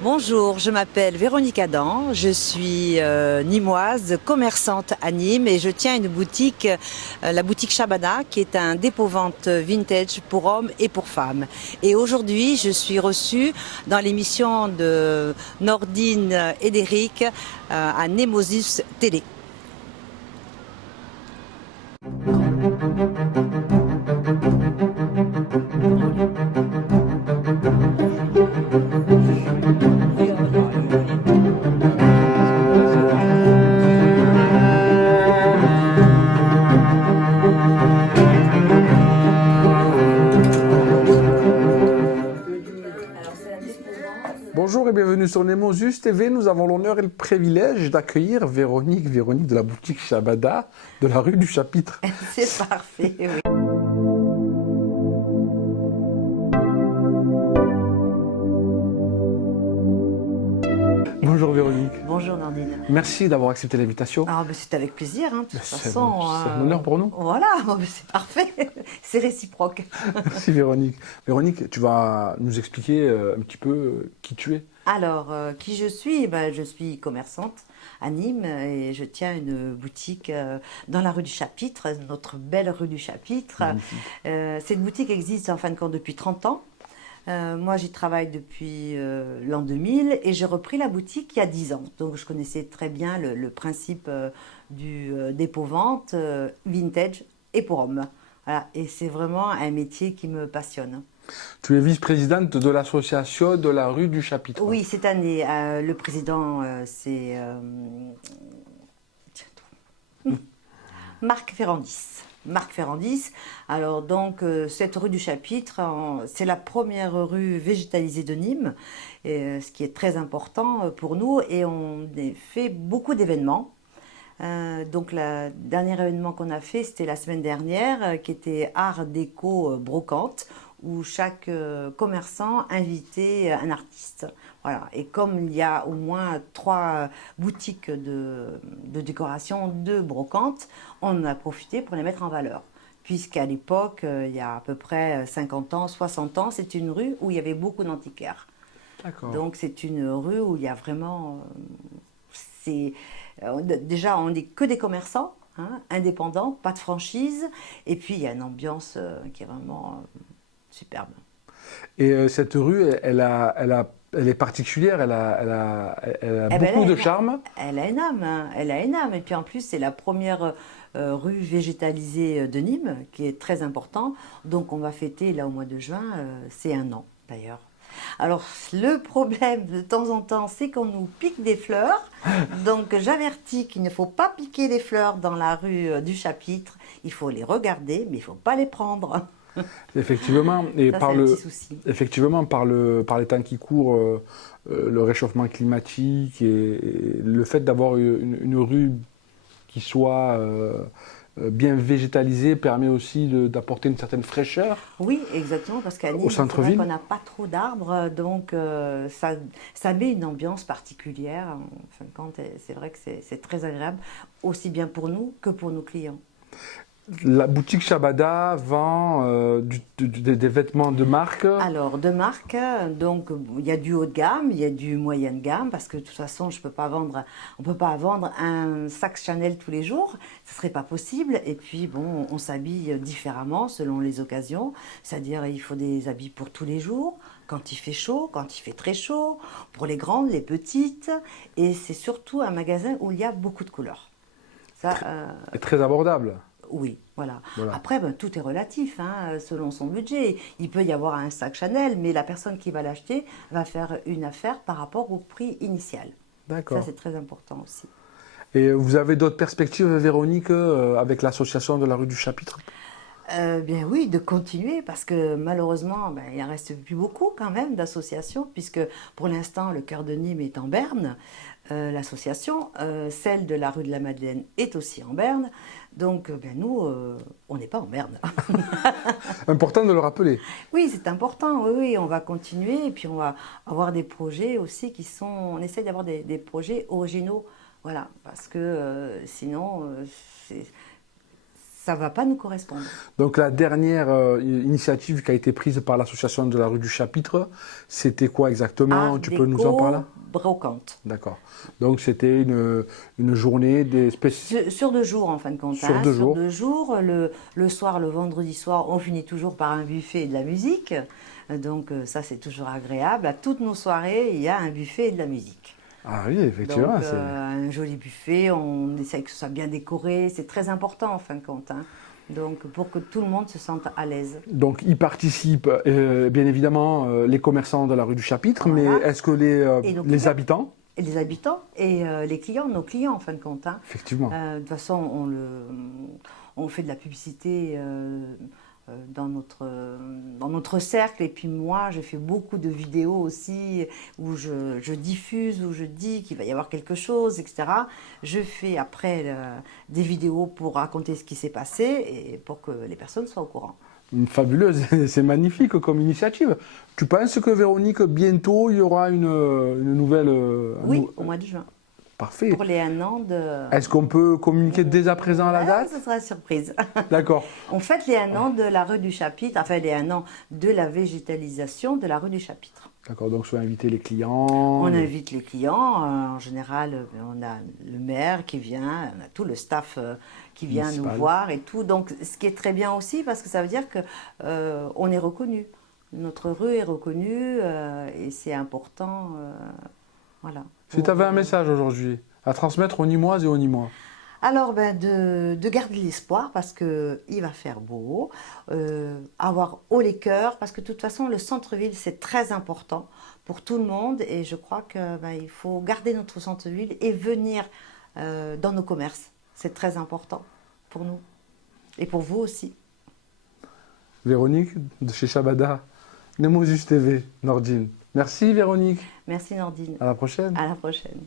Bonjour, je m'appelle Véronique Adam, je suis nîmoise, commerçante à Nîmes et je tiens une boutique, la boutique Shabada, qui est un dépôt-vente vintage pour hommes et pour femmes. Et aujourd'hui, je suis reçue dans l'émission de Nordine et d'Éric à Nemosus Télé. Bonjour et bienvenue sur Nemosus TV. Nous avons l'honneur et le privilège d'accueillir Véronique de la boutique Shabada de la rue du Chapitre. C'est parfait, oui. Bonjour Véronique. Bonjour Nordine. Merci d'avoir accepté l'invitation. Ah, ben, c'est avec plaisir, hein, de toute C'est façon. un honneur pour nous. Voilà, bon, ben, c'est parfait, c'est réciproque. Merci Véronique. Véronique, tu vas nous expliquer un petit peu qui tu es. Alors, qui je suis? Ben, je suis commerçante à Nîmes et je tiens une boutique dans la rue du Chapitre, notre belle rue du Chapitre. Magnifique. Cette boutique existe en fin de compte depuis 30 ans. Moi, j'y travaille depuis l'an 2000 et j'ai repris la boutique il y a 10 ans. Donc, je connaissais très bien le principe du dépôt-vente vintage et pour hommes. Voilà. Et c'est vraiment un métier qui me passionne. Tu es vice-présidente de l'association de la rue du Chapitre. Oui, cette année, le président, c'est Marc Ferrandis. Marc Ferrandis. Alors donc, cette rue du Chapitre, c'est la première rue végétalisée de Nîmes, ce qui est très important pour nous. Et on fait beaucoup d'événements. Donc, le dernier événement qu'on a fait, c'était la semaine dernière, qui était Art Déco Brocante, où chaque commerçant invitait un artiste. Voilà. Et comme il y a au moins 3 boutiques de décoration de brocante, on en a profité pour les mettre en valeur. Puisqu'à l'époque, il y a à peu près 50 ans, 60 ans, c'est une rue où il y avait beaucoup d'antiquaires. D'accord. Donc c'est une rue où il y a vraiment... déjà, on n'est que des commerçants, hein, indépendants, pas de franchise. Et puis, il y a une ambiance qui est vraiment superbe. Et cette rue, elle est particulière, elle a Eh ben, beaucoup de charme. elle a une âme, hein, elle a une âme. Et puis en plus, c'est la première rue végétalisée de Nîmes, qui est très important. Donc on va fêter, là, au mois de juin, c'est 1 an d'ailleurs. Alors le problème de temps en temps, c'est qu'on nous pique des fleurs. Donc j'avertis qu'il ne faut pas piquer des fleurs dans la rue du Chapitre. Il faut les regarder, mais il ne faut pas les prendre. Effectivement, et Ça, par c'est un le, petit souci. effectivement, par les temps qui courent, le réchauffement climatique et le fait d'avoir une rue qui soit bien végétalisée permet aussi d'apporter une certaine fraîcheur Oui, exactement, parce qu'à au Nîmes, c'est vrai centre-ville. qu'on n'a pas trop d'arbres, donc ça met une ambiance particulière. En fin de compte, et c'est vrai que c'est très agréable, aussi bien pour nous que pour nos clients. La boutique Shabada vend des vêtements de marque. Alors, de marque, donc il y a du haut de gamme, il y a du moyen de gamme, parce que de toute façon, on peut pas vendre un sac Chanel tous les jours, ce serait pas possible. Et puis bon, on s'habille différemment selon les occasions, c'est-à-dire il faut des habits pour tous les jours, quand il fait chaud, quand il fait très chaud, pour les grandes, les petites, et c'est surtout un magasin où il y a beaucoup de couleurs. Ça, Est très abordable. oui, voilà. Voilà. Après, ben, tout est relatif, hein, selon son budget. Il peut y avoir un sac Chanel, mais la personne qui va l'acheter va faire une affaire par rapport au prix initial. Ça, D'accord. c'est très important aussi. Et vous avez d'autres perspectives, Véronique, avec l'association de la rue du Chapitre? Bien oui, de continuer, parce que malheureusement, ben, il en reste plus beaucoup quand même d'associations, puisque pour l'instant, le Cœur de Nîmes est en Berne, l'association. Celle de la rue de la Madeleine est aussi en Berne. Donc, ben, nous, on n'est pas en Berne. Important de le rappeler. Oui, c'est important, oui, oui, on va continuer et puis on va avoir des projets aussi qui sont... On essaie d'avoir des projets originaux, voilà, parce que sinon, ça ne va pas nous correspondre. Donc la dernière initiative qui a été prise par l'association de la rue du Chapitre, c'était quoi exactement? Art Tu peux nous en déco, parler? brocante. D'accord. Donc c'était une journée des Sur 2 jours en fin de compte. Sur 2 jours. Sur 2 jours. Le soir, le vendredi soir, on finit toujours par un buffet et de la musique. Donc ça, c'est toujours agréable. À toutes nos soirées, il y a un buffet et de la musique. Ah oui, effectivement. Donc un joli buffet, on essaye que ce soit bien décoré. C'est très important en fin de compte. Donc pour que tout le monde se sente à l'aise. Donc y participent bien évidemment les commerçants de la rue du Chapitre, Voilà. mais est-ce que Et nos les clients. habitants? Et les habitants et les clients, nos clients en fin de compte. Effectivement. De toute façon, on fait de la publicité dans notre cercle. Et puis moi, je fais beaucoup de vidéos aussi où je diffuse, où je dis qu'il va y avoir quelque chose, etc. Je fais après des vidéos pour raconter ce qui s'est passé et pour que les personnes soient au courant. Fabuleuse, c'est magnifique comme initiative. Tu penses que Véronique, bientôt, il y aura une nouvelle... Oui, au mois de juin. Parfait. Pour les 1 an de... Est-ce qu'on peut communiquer dès à présent la date? Ce sera une surprise. D'accord. On fête les 1 an de la rue du Chapitre, enfin les 1 an de la végétalisation de la rue du Chapitre. D'accord, donc je vais inviter les clients. On invite les clients, en général on a le maire qui vient, on a tout le staff qui vient Municipal. nous voir et tout. Donc ce qui est très bien aussi parce que ça veut dire que on est reconnu. Notre rue est reconnue et c'est important. Voilà. Si tu avais un message aujourd'hui à transmettre aux Nîmoises et aux Nîmois. Alors, de garder l'espoir parce qu'il va faire beau, avoir haut les cœurs, parce que de toute façon, le centre-ville, c'est très important pour tout le monde et je crois qu'il faut garder notre centre-ville et venir dans nos commerces. C'est très important pour nous et pour vous aussi. Véronique, de chez Shabada, Nemosus TV, Nordine. Merci Véronique. Merci Nordine. À la prochaine. À la prochaine.